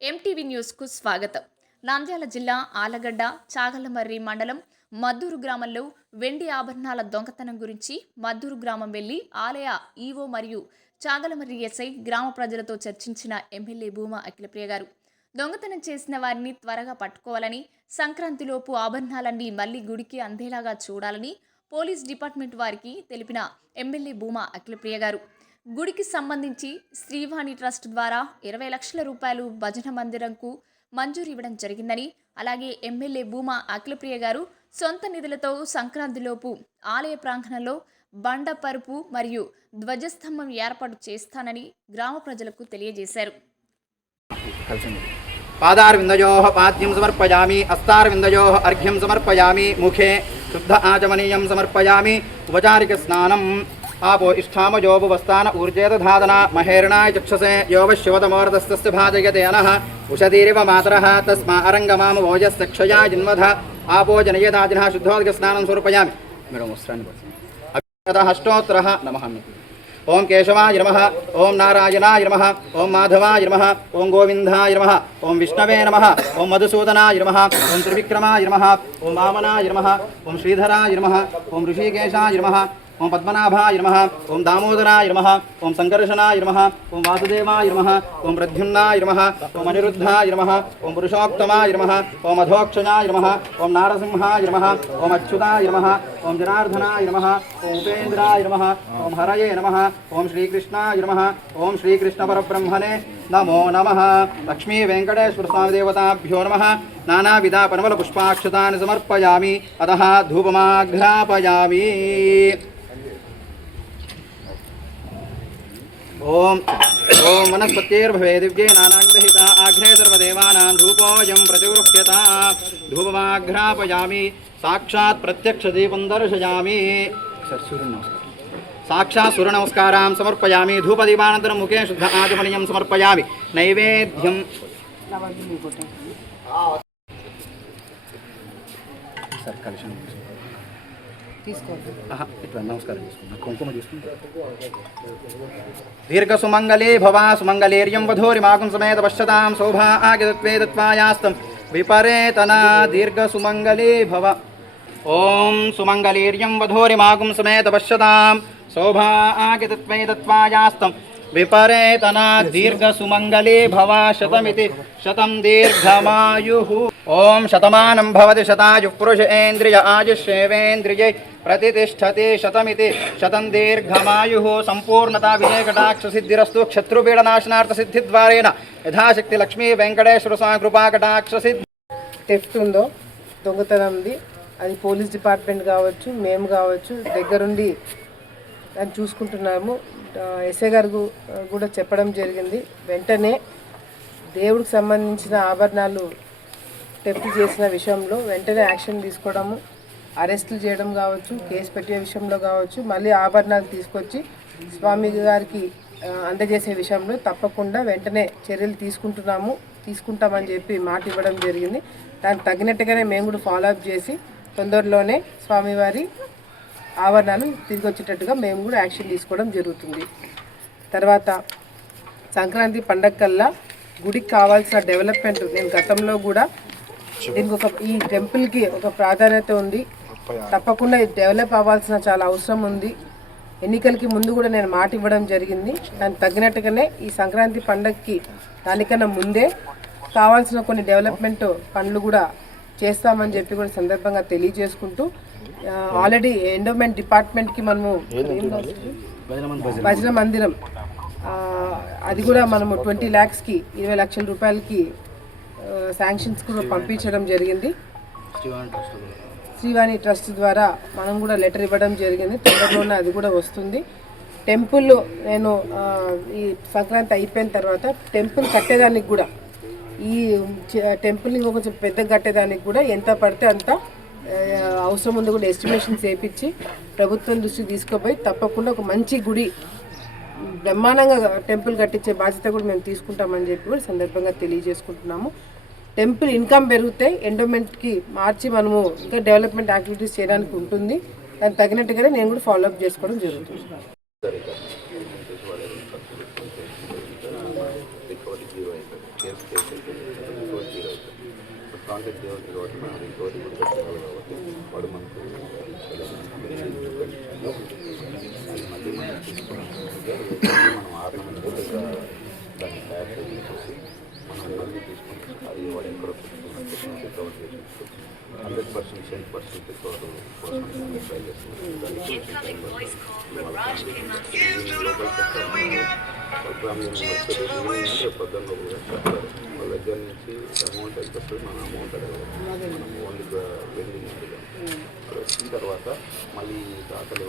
MTV న్యూస్కు స్వాగతం. నంద్యాల జిల్లా ఆలగడ్డ చాగలమర్రి మండలం మద్దూరు గ్రామంలో వెండి ఆభరణాల దొంగతనం గురించి మద్దూరు గ్రామం వెళ్ళి ఆలయ ఈవో మరియు చాగలమర్రి ఎస్ఐ గ్రామ ప్రజలతో చర్చించిన ఎమ్మెల్యే భూమా అఖిలప్రియ గారు. దొంగతనం చేసిన వారిని త్వరగా పట్టుకోవాలని సంక్రాంతిలోపు ఆభరణాలన్నీ మళ్ళీ గుడికి అందేలాగా చూడాలని పోలీస్ డిపార్ట్మెంట్ వారికి తెలిపిన ఎమ్మెల్యే భూమా అఖిలప్రియ గారు. గుడికి సంబంధించి శ్రీవాణి ట్రస్ట్ ద్వారా ఇరవై లక్షల రూపాయలు భజన మందిరంకు మంజూరు ఇవ్వడం జరిగిందని అలాగే ఎమ్మెల్యే భూమా అఖిలప్రియ గారు సొంత నిధులతో సంక్రాంతిలోపు ఆలయ ప్రాంగణంలో బండ పరుపు మరియు ధ్వజస్తంభం ఏర్పాటు చేస్తానని గ్రామ ప్రజలకు తెలియజేశారు. పాదారవిందయోः పాద్యం సమర్పయామి హస్తారవిందయోः అర్ఘ్యం సమర్పయామి ముఖే శుద్ధ ఆచమనీయం సమర్పయామి ఉపచారిక స్నానం आपो ऊर्जेत ऊर्जेतधादना महेरणाय चक्षसे योवशिवतमोरतस्तस्य भाजयते नः उषतीरिव मातरः तस्मा अरङ्गमां वोजश्चक्षया जन्मध आपो जनयदाजिनः शुद्धोदकस्नानं स्वरूपयामि मेडम् उस्राणि हष्टोत्तरः नमः ओम केशवाय नमः ओम नारायणाय नमः ओम माधवाय नमः ओम गोविन्दाय नमः ओम विष्णवे नमः ओम मधुसूदनाय नमः ओम त्रिविक्रमाय नमः ओम वामनाय नमः ओम श्रीधराय नमः ओम ऋषिकेशाय नमः ఓం పద్మనాభాయ నమ ఓం దామోదరాయ నమ ఓం సంకర్షణాయ నమ ఓం వాసుదేవాయ నమ ఓం ప్రద్యుమ్నాయ నమ ఓం అనిరుద్ధాయ నమ ఓం పురుషోత్తమాయ నమ ఓం అధోక్షణాయ నమ ఓం నారసింహాయ నమ ఓం అచ్యుతాయ నమ ఓం జనార్దనాయ నమ ఓం ఉపేంద్రాయ నమ ఓం హరయే నమ ఓం శ్రీకృష్ణాయ నమ ఓం శ్రీకృష్ణ పరబ్రహ్మణే నమో నమ లక్ష్మీ వెంకటేశ్వర స్వామి దేవతాభ్యో నమ నానావిధ పనవల పుష్పాక్షతాన్ని సమర్పయామి అతః ధూపమాఘ్రాపయామి ओम ओम वनस्पतिर्भवेदिव्ये नानाग्रहिता आघ्रे सर्वदेवानां धूपोऽयं प्रतिगृह्यता धूपमाघ्रापयामि साक्षात् प्रत्यक्षदीपं दर्शयामि साक्षात् सूर्यनमस्कारां समर्पयामि धूपदीपानन्तरं मुखे शुद्ध आचमनीयं समर्पयामि। नैवेद्यं ಸರ್ಕಾರ ముఖే శుద్ధ ఆచమనీయం సమర్పయామి నైవేద్యం సార్ కలిసి ఆహా, ఇట్లా నమస్కారం చేసుకుంటా కుంకుమ తీసుకుంటా దీర్ఘ సుమంగళే భవా సుమంగళేర్యం వధూరి మాకుం సమేత పశ్యతాం శోభా ఆగితత్వే దత్వాయాస్తం విపరేతనా దీర్ఘ సుమంగళే భవ ఓం సుమంగళీర్యం వధూరి మాకుం సమేత పశ్యతాం శోభా ఆగితత్వే దత్వాయాస్తం విపరేతనా దీర్ఘ సుమంగళే భవా శతమితి శతం దీర్ఘమాయు ఓం శతమానం భవతి శతాయు పురుష ఏంద్రియ ఆయుష్యేవేంద్రియై ప్రతిష్టతి శతమితి శతం దీర్ఘమాయు సంపూర్ణత విజయకటాక్ష సిద్ధిరస్తు శత్రుపీడనాశనార్థ సిద్ధిద్వారేణ యథాశక్తి లక్ష్మీ వెంకటేశ్వర స్వామి కృపాకటాక్ష సిద్ధి. థెఫ్ట్ ఉందో. దొంగతనంది అది పోలీస్ డిపార్ట్మెంట్ కావచ్చు మేము కావచ్చు దగ్గరుండి దాన్ని చూసుకుంటున్నాము. ఎస్ఏ గారు గు- కూడా చెప్పడం జరిగింది. వెంటనే దేవుడికి సంబంధించిన ఆభరణాలు థెఫ్ట్ చేసిన విషయంలో వెంటనే యాక్షన్ తీసుకోవడము అరెస్టులు చేయడం కావచ్చు కేసు పెట్టే విషయంలో కావచ్చు మళ్ళీ ఆభరణాలు తీసుకొచ్చి స్వామి గారికి అందజేసే విషయంలో తప్పకుండా వెంటనే చర్యలు తీసుకుంటున్నాము తీసుకుంటామని చెప్పి మాట ఇవ్వడం జరిగింది. దానికి తగినట్టుగానే మేము కూడా ఫాలో అప్ చేసి తొందరలోనే స్వామివారి ఆవరణాలు తిరిగి వచ్చేటట్టుగా మేము కూడా యాక్షన్ తీసుకోవడం జరుగుతుంది. తర్వాత సంక్రాంతి పండగ కల్లా గుడికి కావాల్సిన డెవలప్మెంట్ నేను గతంలో కూడా దీనికి ఒక ఈ టెంపుల్కి ఒక ప్రాధాన్యత ఉంది. తప్పకుండా ఇది డెవలప్ అవ్వాల్సిన చాలా అవసరం ఉంది. ఎన్నికలకి ముందు కూడా నేను మాట ఇవ్వడం జరిగింది. దానికి తగినట్టుగానే ఈ సంక్రాంతి పండగకి దానికన్నా ముందే కావాల్సిన కొన్ని డెవలప్మెంట్ పనులు కూడా చేస్తామని చెప్పి కూడా సందర్భంగా తెలియజేసుకుంటూ ఆల్రెడీ ఎండోమెంట్ డిపార్ట్మెంట్కి మనము భజన మందిరం. అది కూడా మనము ట్వంటీ ల్యాక్స్కి ఇరవై లక్షల రూపాయలకి శాంక్షన్స్ కూడా పంపించడం జరిగింది. శ్రీవాణి ట్రస్ట్ ద్వారా మనం కూడా లెటర్ ఇవ్వడం జరిగింది. తొందరలోనే అది కూడా వస్తుంది. టెంపుల్ నేను ఈ సంక్రాంతి అయిపోయిన తర్వాత టెంపుల్ కట్టేదానికి కూడా ఈ టెంపుల్ని కొంచెం పెద్ద కట్టేదానికి కూడా ఎంత పడితే అంత అవసరం ఉంది కూడా ఎస్టిమేషన్స్ వేయించి ప్రభుత్వం దృష్టికి తీసుకుపోయి తప్పకుండా ఒక మంచి గుడి బ్రహ్మాండంగా టెంపుల్ కట్టించే బాధ్యత కూడా మేము తీసుకుంటామని చెప్పి కూడా సందర్భంగా తెలియజేసుకుంటున్నాము. టెంపుల్ ఇన్కమ్ పెరిగితే ఎండోమెంట్కి మార్చి మనము ఇంకా డెవలప్మెంట్ యాక్టివిటీస్ చేయడానికి ఉంటుంది. దానికి తగినట్టుగానే నేను కూడా ఫాలో అప్ చేసుకోవడం జరుగుతుంది. కాంటాక్ట్ కాబట్టి మనం కూడా పెట్టాలి కాబట్టి వాడు మనకు మళ్ళీ మనం తీసుకున్నాం పెట్టుకున్నట్టు కవర్ చేసి hundred percent cent percent cover కోసం ట్రై చేస్తున్నాం పొద్దున్న వాళ్ళ దగ్గర నుంచి అమౌంట్ ఎంత వస్తుంది మన అమౌంట్ అడగాలి మనం ఓన్లీ వెండింగ్ వచ్చిన తర్వాత మళ్ళీ దాతలు